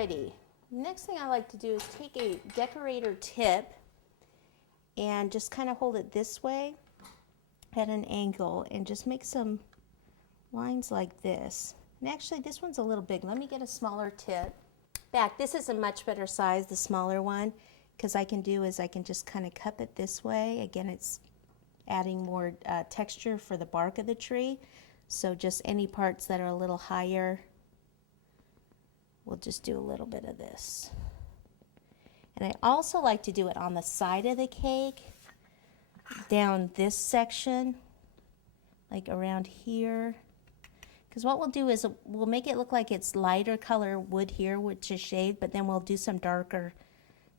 Alrighty, next thing I like to do is take a decorator tip and just kind of hold it this way at an angle and just make some lines like this. And actually this one's a little big. Let me get a smaller tip. This is a much better size, the smaller one, because I can just kind of cup it this way. Again, it's adding more texture for the bark of the tree. So just any parts that are a little higher, we'll just do a little bit of this. And I also like to do it on the side of the cake, down this section, like around here. Because what we'll do is we'll make it look like it's lighter color wood here, which is shade, but then we'll do some darker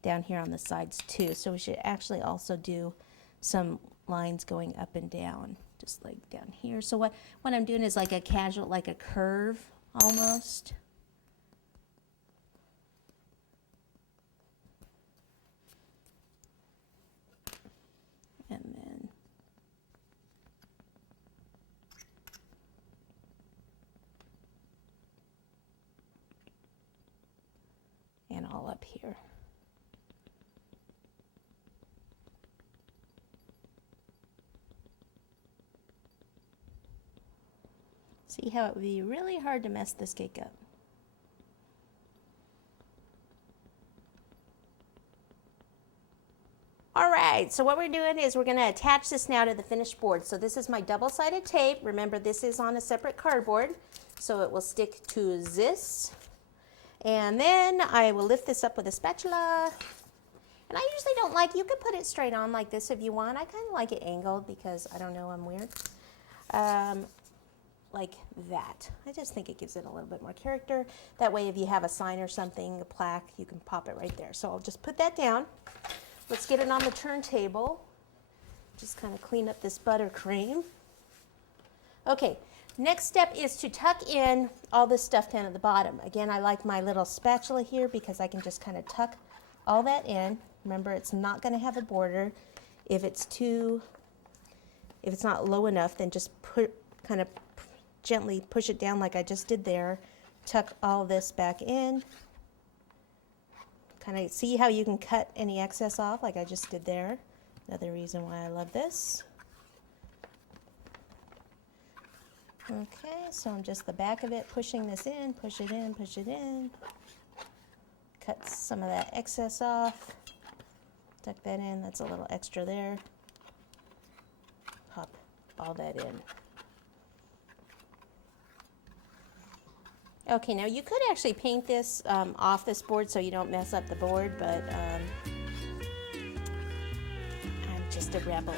down here on the sides too. So we should actually also do some lines going up and down, just like down here. So what I'm doing is like a casual, like a curve almost. And then and all up here. See how it would be really hard to mess this cake up. Alright, so what we're doing is we're going to attach this now to the finished board. So this is my double-sided tape. Remember, this is on a separate cardboard, so it will stick to this. And then I will lift this up with a spatula. And I usually don't like, you could put it straight on like this if you want. I kind of like it angled because, I don't know, I'm weird. Like that. I just think it gives it a little bit more character. That way if you have a sign or something, a plaque, you can pop it right there. So I'll just put that down. Let's get it on the turntable. Just kind of clean up this buttercream. Okay, next step is to tuck in all this stuff down at the bottom. Again, I like my little spatula here because I can just kind of tuck all that in. Remember, it's not going to have a border. If it's not low enough, then just kind of gently push it down like I just did there. Tuck all this back in. Kind of see how you can cut any excess off like I just did there. Another reason why I love this. Okay, so I'm just the back of it, pushing this in, push it in, push it in. Cut some of that excess off. Tuck that in, that's a little extra there. Pop all that in. Okay, now you could actually paint this off this board so you don't mess up the board, but I'm just a rebel.